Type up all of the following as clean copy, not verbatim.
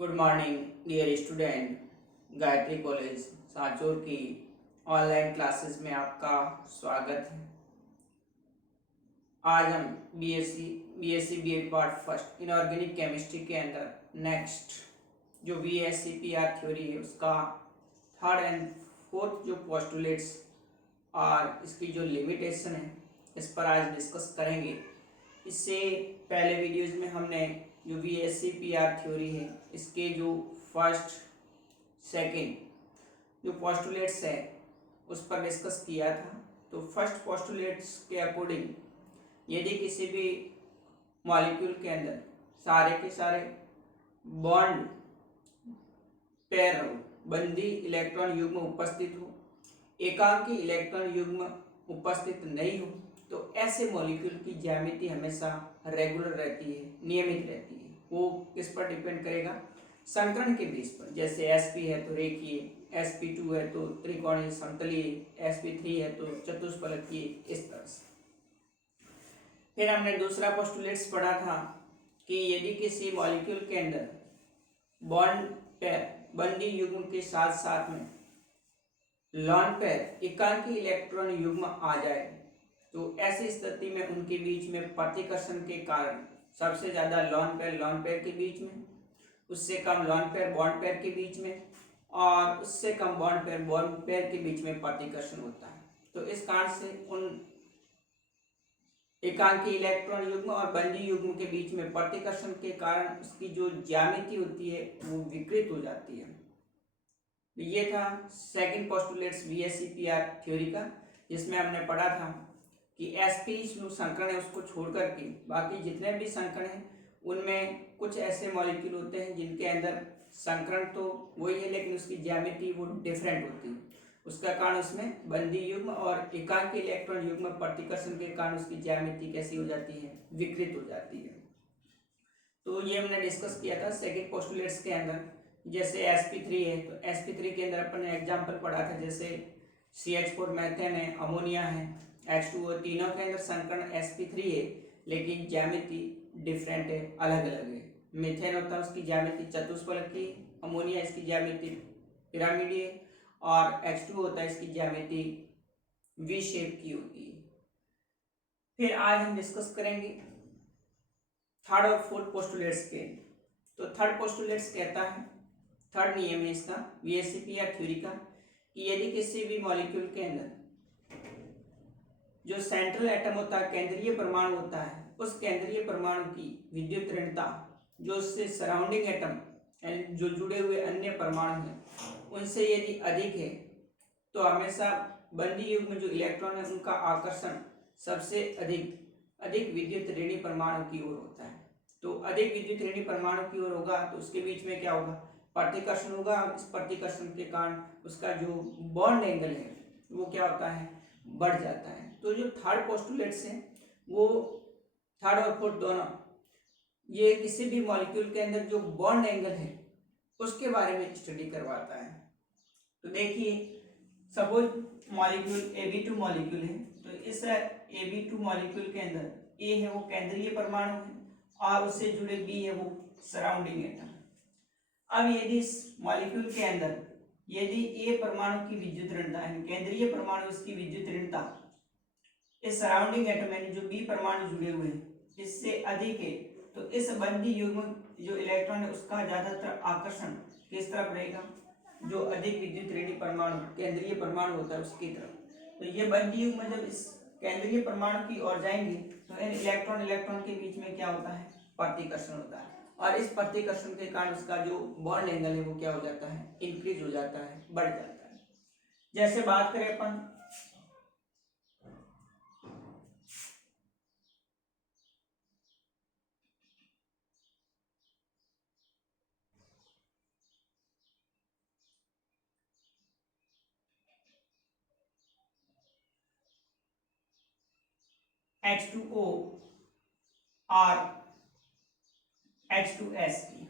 Good morning dear student. Gayatri college Sanchore की online classes में आपका स्वागत है। आज हम BSc BEd part first inorganic chemistry के अंदर नेक्स्ट जो VSCPR थ्योरी है उसका थर्ड एंड फोर्थ जो पोस्टुलेट्स और इसकी जो लिमिटेशन है इस पर आज डिस्कस करेंगे। इससे पहले वीडियोज़ में हमने जो VSCPR थ्योरी है इसके जो फर्स्ट सेकंड जो पोस्टुलेट्स है उस पर डिस्कस किया था। तो फर्स्ट पोस्टुलेट्स के अकॉर्डिंग यदि किसी भी मॉलिक्यूल के अंदर सारे के सारे बॉन्ड पेयर बंदी इलेक्ट्रॉन युग्म उपस्थित हो, एकांकी इलेक्ट्रॉन युग्म उपस्थित नहीं हो, तो ऐसे मॉलिक्यूल की ज्यामिति हमेशा रेगुलर रहती है, नियमित रहती है। वो किस पर डिपेंड करेगा? संकरण के बेस पर। जैसे sp है तो रेखीय, sp2 है तो त्रिकोणीय समतलीय, sp3 है तो चतुष्फलकीय, इस तरह से। फिर हमने दूसरा पोस्टुलेट्स पढ़ा था कि यदि किसी मॉलिक्यूल के अंदर बॉन्ड पेयर बंदी युग्म के साथ साथ में लॉन पेयर एकांकी इलेक्ट्रॉन युग्म आ जाए तो ऐसी स्थिति में उनके बीच में प्रतिकर्षण के कारण सबसे ज्यादा लॉन पेयर के बीच में, उससे कम लॉन पेयर बॉन्ड पेयर के बीच में, और उससे कम बॉन्ड पेयर के बीच में प्रतिकर्षण होता है। तो इस कारण से उन एकांकी इलेक्ट्रॉन युग्म और बंदी युग्म के बीच में प्रतिकर्षण के कारण उसकी जो ज्यामिति होती है वो विकृत हो जाती है। ये था सेकंड पोस्टुलेट्स VSCPR थ्योरी का, जिसमें हमने पढ़ा था कि sp जो संकरण है उसको छोड़ करके बाकी जितने भी संकरण हैं उनमें कुछ ऐसे मॉलिक्यूल होते हैं जिनके अंदर संकरण तो वही है लेकिन उसकी ज्यामिति वो डिफरेंट होती है। उसका कारण उसमें बंदी युग्म और एकांकी इलेक्ट्रॉन युग्म प्रतिकर्षण के कारण उसकी ज्यामिति कैसी हो जाती है? विकृत हो जाती है। तो ये हमने डिस्कस किया था सेकंड पोस्टुलेट्स के अंदर। जैसे sp3 है तो sp3 के अंदर अपन ने एग्जांपल पढ़ा था, जैसे CH4 मेथेन है, अमोनिया है, H2O, तीनों के अंदर संकरण sp3 है लेकिन ज्यामिति डिफरेंट है, अलग अलग है। मीथेन होता है उसकी ज्यामिति चतुष्फलकीय, अमोनिया इसकी ज्यामिति पिरामिडीय, और H2 होता है इसकी ज्यामिति V शेप की होती है। फिर आज हम डिस्कस करेंगे थर्ड और फोर्थ पोस्टुलेट्स के। तो थर्ड पोस्टुलेट्स कहता है, थर्ड नियम है इसका VSCPR थ्योरी का, कि यदि किसी भी मॉलिक्यूल के अंदर जो सेंट्रल एटम होता है, केंद्रीय परमाणु होता है, उस केंद्रीय परमाणु की विद्युत ऋणता जो उससे सराउंडिंग एटम जो जुड़े हुए अन्य परमाणु हैं उनसे यदि अधिक है तो हमेशा बंदी युग्म जो इलेक्ट्रॉन है उनका आकर्षण सबसे अधिक विद्युत ऋणी परमाणु की ओर होता है। तो अधिक विद्युत ऋणी परमाणु की ओर होगा तो उसके बीच में क्या होगा? प्रतिकर्षण होगा। इस प्रतिकर्षण के कारण उसका जो बॉन्ड एंगल है वो क्या होता है? बढ़ जाता है। तो जो थर्ड पोस्टुलेट्स हैं वो थर्ड और फोर्थ दोनों ये किसी भी मॉलिक्यूल के अंदर जो बॉन्ड एंगल है उसके बारे में स्टडी करवाता है। तो देखिए, सपोज मॉलिक्यूल Ab2 मॉलिक्यूल है, तो इस Ab2 मॉलिक्यूल के अंदर A है वो केंद्रीय परमाणु है और उससे जुड़े B है वो सराउंडिंग एटम। अब यदि इस मॉलिक्यूल के अंदर यदि A परमाणु की विद्युत ऋणता यानी केंद्रीय परमाणु इसकी विद्युत ऋणता इस सराउंडिंग एटम यानी जो B परमाणु जुड़े हुए हैं इससे अधिक है, तो इस बंदी युग्म जो इलेक्ट्रॉन है उसका ज्यादातर आकर्षण किस तरफ रहेगा? जो अधिक विद्युत ऋणी परमाणु केंद्रीय परमाणु होता है उसकी तरफ। तो ये बंदी युग्म जब इस केंद्रीय परमाणु की ओर जाएंगे तो इन इलेक्ट्रॉन के बीच में क्या होता है? प्रतिकर्षण होता है, और इस प्रतिकर्षण के कारण उसका जो बॉन्ड एंगल है वो क्या हो जाता है? इंक्रीज हो जाता है, बढ़ जाता है। जैसे बात करें अपन H2O और H2S की,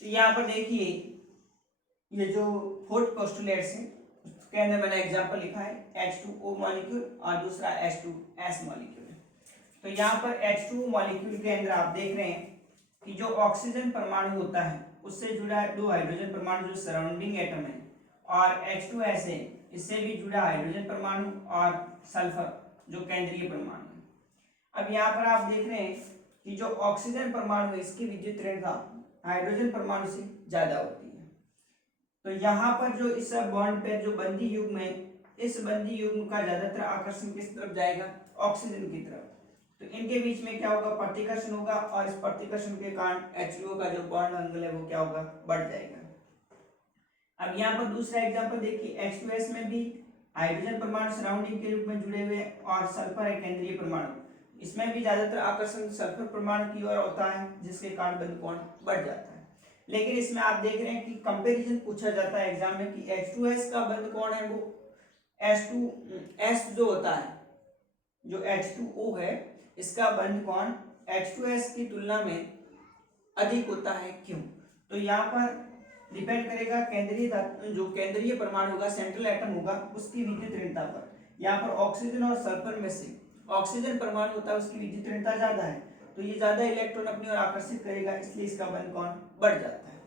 तो यहाँ पर देखिए ये जो फोर्थ पोस्टुलेट्स है उसके अंदर मैंने एग्जांपल लिखा है H2O मॉलिक्यूल और दूसरा H2S मॉलिक्यूल है। तो यहाँ पर H2 मॉलिक्यूल के अंदर आप देख रहे हैं कि जो ऑक्सीजन परमाणु होता है उससे जुड़ा है 2 हाइड्रोजन परमाणु जो सराउंडिंग एटम है, और H2S है, इससे भी जुड़ा हाइड्रोजन परमाणु और सल्फर जो केंद्रीय परमाणु है। अब यहाँ पर आप देख रहे हैं कि जो ऑक्सीजन परमाणु है इसकी विद्युत ऋणता हाइड्रोजन परमाणु से ज्यादा होती है। तो यहाँ पर जो इस बॉन्ड पे जो बंदी युग्म है, इस बंदी युग्म का ज्यादातर आकर्षण किस तरफ जाएगा? ऑक्सीजन की तरफ। तो इनके बीच में क्या होगा? प्रतिकर्षण होगा, और इस प्रतिकर्षण के कारण H2O का जो बॉन्ड एंगल है वो क्या होगा? बढ़ जाएगा। अब यहाँ पर दूसरा एग्जांपल देखिए, H2S में भी हाइड्रोजन परमाणु सराउंडिंग के रूप में जुड़े हुए और सल्फर है केंद्रीय परमाणु, इसमें भी ज्यादातर आकर्षण सल्फर परमाणु की ओर होता है, जिसके कारण बंद कोण बढ़ जाता है। लेकिन इसमें आप देख रहे हैं कि कंपैरिजन पूछा जाता है एग्जाम में कि H2S का बंद कोण है वो H2S जो होता है, जो H2O है, इसका बंध कोण H2S की तुलना में अधिक होता है, क्यों? तो यहाँ पर डिपेंड करेगा केंद्रीय जो केंद्रीय परमाणु होगा, सेंट्रल एटम होगा, उसकी विद्युत ऋणता पर। यहाँ पर ऑक्सीजन और सल्फर में से ऑक्सीजन परमाणु होता है उसकी विद्युत ऋणता ज्यादा है, तो ये ज्यादा इलेक्ट्रॉन अपनी ओर आकर्षित करेगा, इसलिए इसका बंध कोण बढ़ जाता है।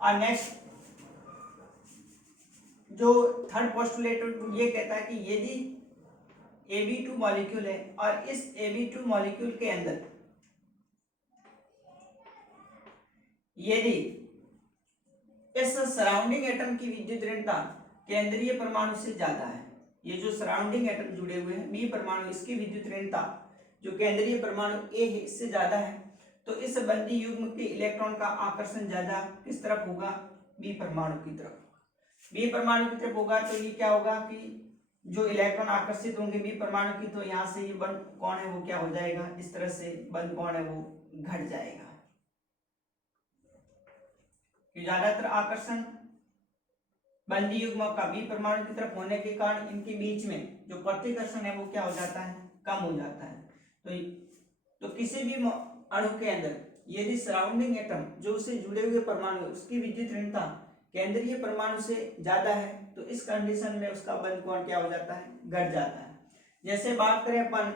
और नेक्स्ट जो थर्ड पोस्टुलेट ये कहता है कि यदि Ab2 मॉलिक्यूल है और इस Ab2 मॉलिक्यूल के अंदर यदि इस सराउंडिंग एटम की विद्युत ऋणता केंद्रीय परमाणु से ज्यादा है, ये जो सराउंडिंग एटम जुड़े हुए हैं बी परमाणु, इसकी विद्युत ऋणता जो केंद्रीय परमाणु ए है इससे ज्यादा है, तो इस बंदी युग्म के इलेक्ट्रॉन का आकर्षण ज्यादा किस तरफ होगा? बी परमाणु की तरफ। बी परमाणु की तरफ होगा तो ये क्या होगा कि जो इलेक्ट्रॉन आकर्षित होंगे बी परमाणु की, तो यहाँ से ये बंद कोण है वो क्या हो जाएगा? इस तरह से बंद कोण है वो घट जाएगा। ज्यादातर आकर्षण बंदी युग्म का बी परमाणु की तरफ होने के कारण इनके बीच में जो प्रतिकर्षण है वो क्या हो जाता है? कम हो जाता है। तो किसी भी अणु के अंदर यदि सराउंडिंग एटम जो उससे जुड़े हुए परमाणु है उसकी विद्युत ऋणता केंद्रीय परमाणु से ज्यादा है, तो इस कंडीशन में उसका बंद कोण क्या हो जाता है? घट जाता है। जैसे बात करें अपन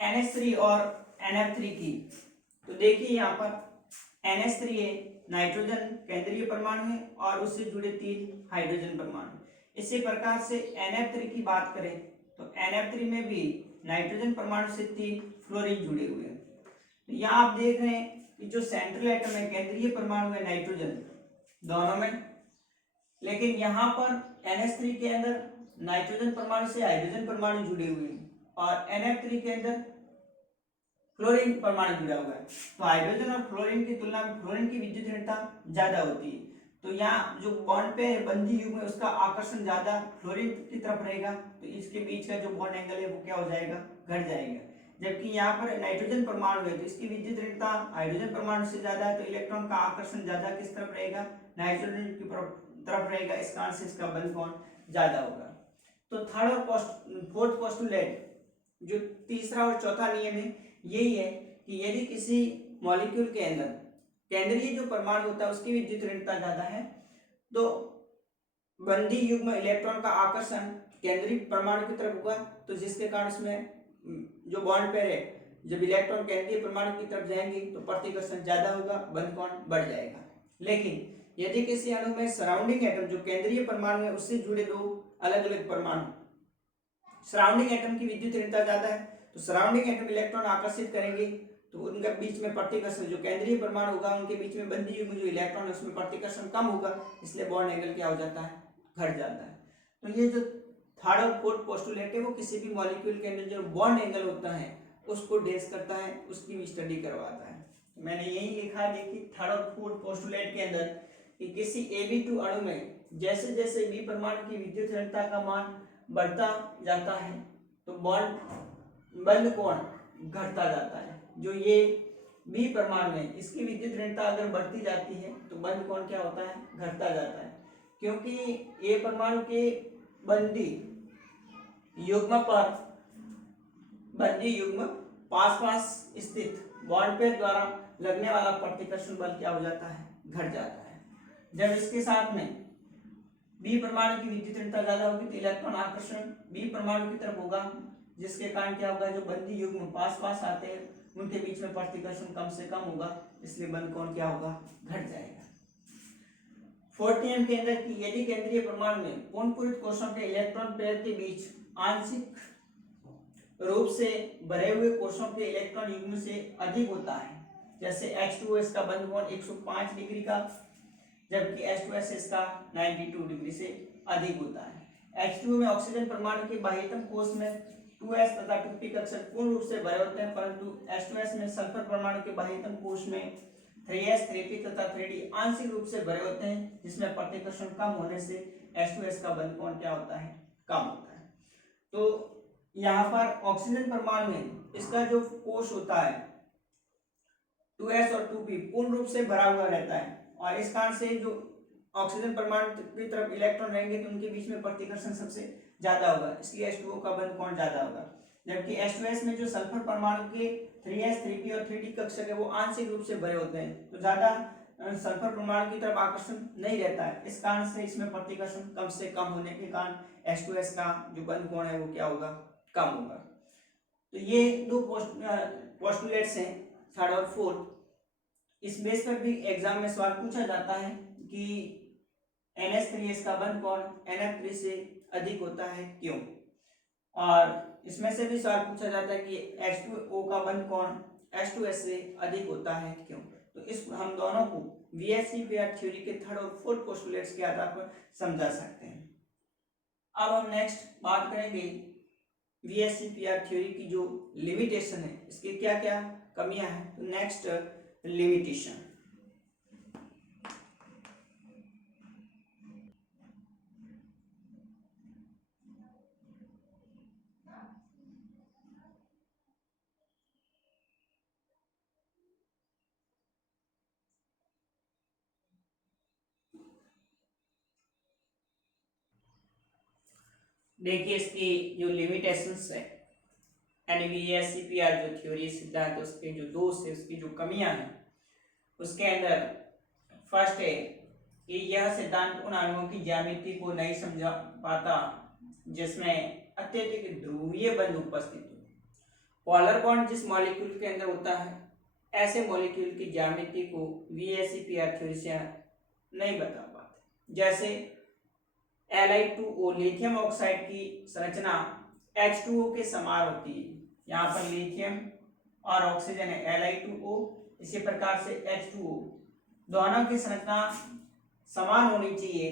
NH3 और NF3 की, तो देखिए यहाँ पर NH3 है, नाइट्रोजन केंद्रीय परमाणु है और उससे जुड़े 3 हाइड्रोजन परमाणु। इसी प्रकार से NF3 की बात करें तो NF3 में भी नाइट्रोजन परमाणु से 3 फ्लोरीन जुड़े हुए हैं। तो यहाँ आप देख रहे हैं कि जो सेंट्रल एटम है केंद्रीय परमाणु है नाइट्रोजन दोनों में, लेकिन यहाँ पर NH3 के अंदर नाइट्रोजन परमाणु से हाइड्रोजन परमाणु जुड़े हुए हैं और NF3 के अंदर फ्लोरीन परमाणु जुड़ा हुआ है। तो हाइड्रोजन और फ्लोरीन की तुलना में फ्लोरीन की विद्युत ऋणता ज्यादा होती है, तो यहाँ जो बॉन्ड पे बंदी युग्म है उसका आकर्षण ज्यादा फ्लोरीन की तरफ रहेगा, तो इसके बीच का जो बॉन्ड एंगल है वो क्या हो जाएगा? घट जाएगा। जबकि यहाँ पर नाइट्रोजन परमाणु है तो इसकी विद्युत ऋणता हाइड्रोजन परमाणु से ज्यादा है, तो इलेक्ट्रॉन का आकर्षण ज्यादा किस तरफ रहेगा? नाइट्रोजन की तरफ रहेगा, इस कारण से इसका बंद कोण ज्यादा होगा। तो थर्ड और फोर्थ पोस्टुलेट जो तीसरा और चौथा नियम है यही है कि यदि किसी मॉलिक्यूल के अंदर केंद्रीय जो परमाणु होता है उसकी विद्युत ऋणता ज्यादा है, तो बंदी युग्म इलेक्ट्रॉन का आकर्षण केंद्रीय परमाणु की तरफ होगा, तो जिसके कारण उसमें जो बॉन्ड पेयर है जब इलेक्ट्रॉन केंद्रीय परमाणु की तरफ जाएंगे तो प्रतिकर्षण ज्यादा होगा, बंद कोण बढ़ जाएगा। लेकिन यदि किसी अणु में सराउंडिंग एटम जो केंद्रीय परमाणु है उससे जुड़े 2 अलग अलग परमाणु, सराउंडिंग एटम की विद्युत ऋणता ज्यादा है, तो सराउंडिंग एटम इलेक्ट्रॉन आकर्षित करेंगे, तो उनके बीच में प्रतिकर्षण जो केंद्रीय परमाणु होगा उनके बीच में बंदी युग्म जो इलेक्ट्रॉन है उसमें प्रतिकर्षण कम होगा, इसलिए बॉन्ड एंगल क्या हो जाता है? घट जाता है। तो ये जो थर्ड और फोर्थ पोस्टुलेट है वो किसी भी मॉलिक्यूल के अंदर जो बॉन्ड एंगल होता है उसको डेस करता है, उसकी भी स्टडी करवाता है। तो मैंने यही लिखा है, देखिए थर्ड और फोर्थ पोस्टुलेट के अंदर कि किसी Ab2 अणु में जैसे जैसे बी परमाणु की विद्युत ऋणता का मान बढ़ता जाता है तो बंद कोण घटता जाता है। जो ये बी परमाणु है इसकी विद्युत ऋणता अगर बढ़ती जाती है तो बंद कोण क्या होता है? घटता जाता है, क्योंकि ए परमाणु के बंदी युग्म पर बंदी युग्म पास स्थित बॉन्ड पेयर द्वारा लगने वाला प्रतिकर्षण बल क्या हो जाता है? घट जाता है। जब इसके साथ में बी परमाणु की विद्युत ऋणता ज्यादा होगी तो इलेक्ट्रॉन आकर्षण बी परमाणु की तरफ होगा, जिसके कारण क्या होगा, जो बंदी युग्म पास पास आते हैं उनके बीच में प्रतिकर्षण कम से कम होगा, इसलिए बंद कोण क्या होगा, घट जाएगा। फोर्थ नियम के अंदर कि यदि केंद्रीय परमाणु में पूर्ण पूरित कोशों के इलेक्ट्रॉन पेयर के बीच आंशिक रूप से भरे हुए कोशों के इलेक्ट्रॉन युग्म से अधिक होता है, जैसे H2O इसका बंद कोण 105 डिग्री का, जबकि H2S इसका 92 डिग्री से अधिक होता है। H2O में ऑक्सीजन परमाणु के बाह्यतम कोश में 2s तथा 2p कक्षक पूर्ण रूप से भरे होते हैं, परंतु H2S में सल्फर परमाणु के बाह्यतम कोश में 3s 3p तथा 3d आंशिक रूप से भरे होते हैं, जिसमें प्रतिकर्षण कम होने से H2S का बंद कोण क्या होता है, कम होता है। तो यहाँ पर ऑक्सीजन परमाणु में इसका जो कोश होता है 2s और 2p पूर्ण रूप से भरा हुआ रहता है, और इस कारण से जो ऑक्सीजन परमाणु की तरफ इलेक्ट्रॉन रहेंगे तो उनके बीच में प्रतिकर्षण सबसे ज्यादा होगा, इसलिए H2O का बंद कोण ज्यादा होगा। जबकि H2S में जो सल्फर परमाणु के 3s 3p और 3d कक्षक है वो आंशिक रूप से भरे होते हैं, तो ज्यादा सल्फर परमाणु की तरफ आकर्षण नहीं रहता है, इस कारण से इसमें प्रतिकर्षण कम से कम होने के कारण H2S का जो बंद कोण है वो क्या होगा, कम होगा। तो ये दो पोस्टुलेट्स हैं, थर्ड और फोर्थ। इस बेस पर भी एग्जाम में सवाल पूछा जाता है कि NH3 का बंद कोण NF3 से अधिक होता है क्यों, और इसमें से भी सवाल पूछा जाता है कि H2O का बंद कोण H2S से अधिक होता है क्यों। तो इस हम दोनों को VSEPR थ्योरी के थर्ड और फोर्थ पोस्टुलेट्स के आधार पर समझा सकते हैं। अब हम नेक्स्ट बात करेंगे VSEPR थ्योरी की जो लिमिटेशन है, इसके क्या क्या कमियां हैं। तो नेक्स्ट लिमिटेशन, देखिए इसकी जो लिमिटेशंस है VSEPR जो थ्योरी सिद्धांत उसके जो दोष है, उसकी जो कमियां हैं, उसके अंदर फर्स्ट है कि यह सिद्धांत उन अणुओं की ज्यामिति को नहीं समझा पाता जिसमें अत्यधिक ध्रुवीय बंध उपस्थित हो। पोलर बॉन्ड जिस मॉलिक्यूल के अंदर होता है, ऐसे मॉलिक्यूल की ज्यामिति को VSEPR थ्योरी से नहीं बता पाते। जैसे Li2O लिथियम ऑक्साइड की संरचना H2O के समान होती है, यहाँ पर लिथियम और ऑक्सीजन है Li2O, इसी प्रकार से H2O, दोनों की संरचना समान होनी चाहिए,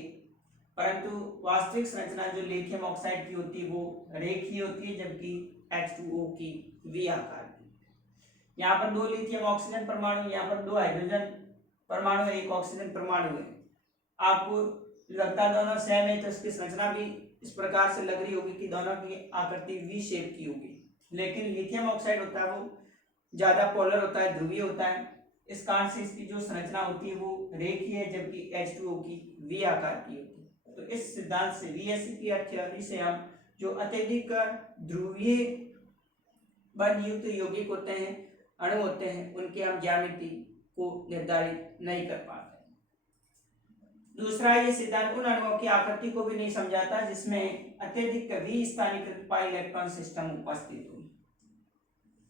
परंतु वास्तविक संरचना जो लिथियम ऑक्साइड की होती है वो रेखीय होती है, जबकि H2O की V आकार की। यहाँ पर दो लिथियम ऑक्सीजन परमाणु, यहाँ पर दो हाइड्रोजन परमाणु है, एक ऑक्सीजन परमाणु है। आपको लगता दोनों सेम है तो इसकी संरचना भी इस प्रकार से लग रही होगी कि दोनों की आकृति वी शेप की होगी, लेकिन लिथियम ऑक्साइड होता है वो ज्यादा पोलर होता है, ध्रुवीय होता है, इस कारण से इसकी जो संरचना होती है वो रेखीय है, जबकि H2O की वी आकार की होती है। तो इस सिद्धांत से VSEPR थ्योरी से हम जो अत्यधिक ध्रुवीय बंध युक्त यौगिक होते हैं, अणु होते हैं, उनके हम ज्यामिति को निर्धारित नहीं कर पाते। दूसरा, ये सिद्धांत उन अणुओं की आकृति को भी नहीं समझाता जिसमें अत्यधिक विस्थानीकृत पाई इलेक्ट्रॉन सिस्टम उपस्थित हो।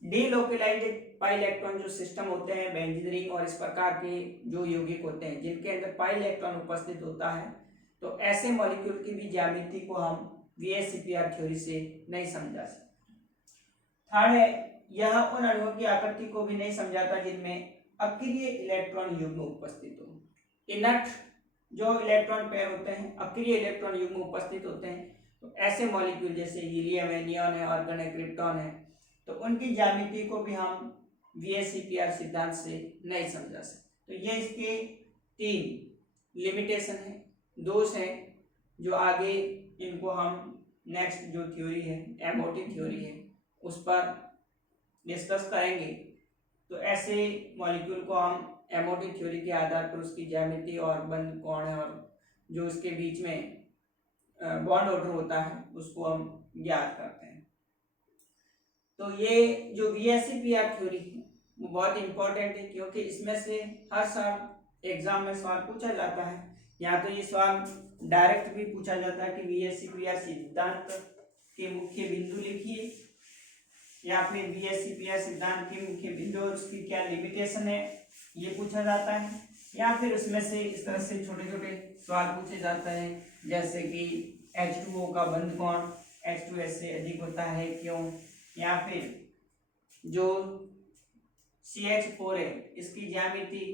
डीलोकलाइज्ड पाई इलेक्ट्रॉन जो सिस्टम होते हैं, बेंजीन रिंग और इस प्रकार के जो यौगिक होते हैं जिनके अंदर पाई इलेक्ट्रॉन उपस्थित होता है, तो ऐसे मॉलिक्यूल की भी ज्यामिति को हम VSEPR थ्योरी से नहीं समझा सकते। थर्ड है, यह उन अणुओं की आकृति को भी नहीं समझाता जिनमें अक्रिय इलेक्ट्रॉन युग्म उपस्थित हो। इनर्ट जो इलेक्ट्रॉन पेयर होते हैं, अक्रिय इलेक्ट्रॉन युग्म उपस्थित होते हैं, तो ऐसे मॉलिक्यूल जैसे हीलियम है, नियॉन है, आर्गन है, क्रिप्टॉन है, तो उनकी ज्यामिति को भी हम VSEPR सिद्धांत से नहीं समझा सकते। तो ये इसके 3 लिमिटेशन है, दोष है, जो आगे इनको हम नेक्स्ट जो थ्योरी है, एमओटी थ्योरी है, उस पर डिस्कस करेंगे। तो ऐसे मॉलिक्यूल को हम एमओटी थ्योरी के आधार पर उसकी ज्यामिति और बंध कोण है और जो उसके बीच में बॉन्ड ऑर्डर होता है उसको हम ज्ञात करते हैं। तो ये जो VSEPR थ्योरी है वो बहुत इंपॉर्टेंट है, क्योंकि इसमें से हर साल एग्जाम में सवाल पूछा जाता है। या तो ये सवाल डायरेक्ट भी पूछा जाता है कि VSEPR सिद्धांत के मुख्य बिंदु लिखिए, या फिर VSEPR सिद्धांत के मुख्य बिंदु और उसकी क्या लिमिटेशन है, ये पूछा जाता है। या फिर उसमें से इस तरह से छोटे छोटे सवाल पूछे जाते हैं, जैसे कि H2O का बंध कोण H2S से अधिक होता है क्यों, या फिर जो CH4 है इसकी ज्यामिति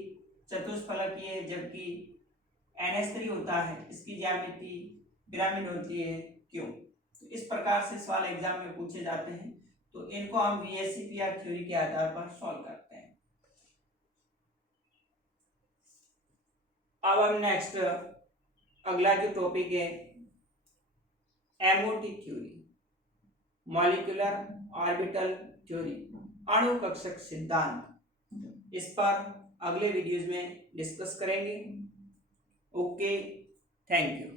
चतुष्फलकीय है जबकि NH3 होता है इसकी ज्यामिति पिरामिड होती है क्यों। तो इस प्रकार से सवाल एग्जाम में पूछे जाते हैं, तो इनको हम VSEPR थ्योरी के आधार पर सॉल्व करते हैं। अब हम नेक्स्ट अगला जो टॉपिक है MOT theory, molecular orbital theory, अणु कक्षक सिद्धांत। इस पर अगले वीडियोज में डिस्कस करेंगे। Okay, thank you.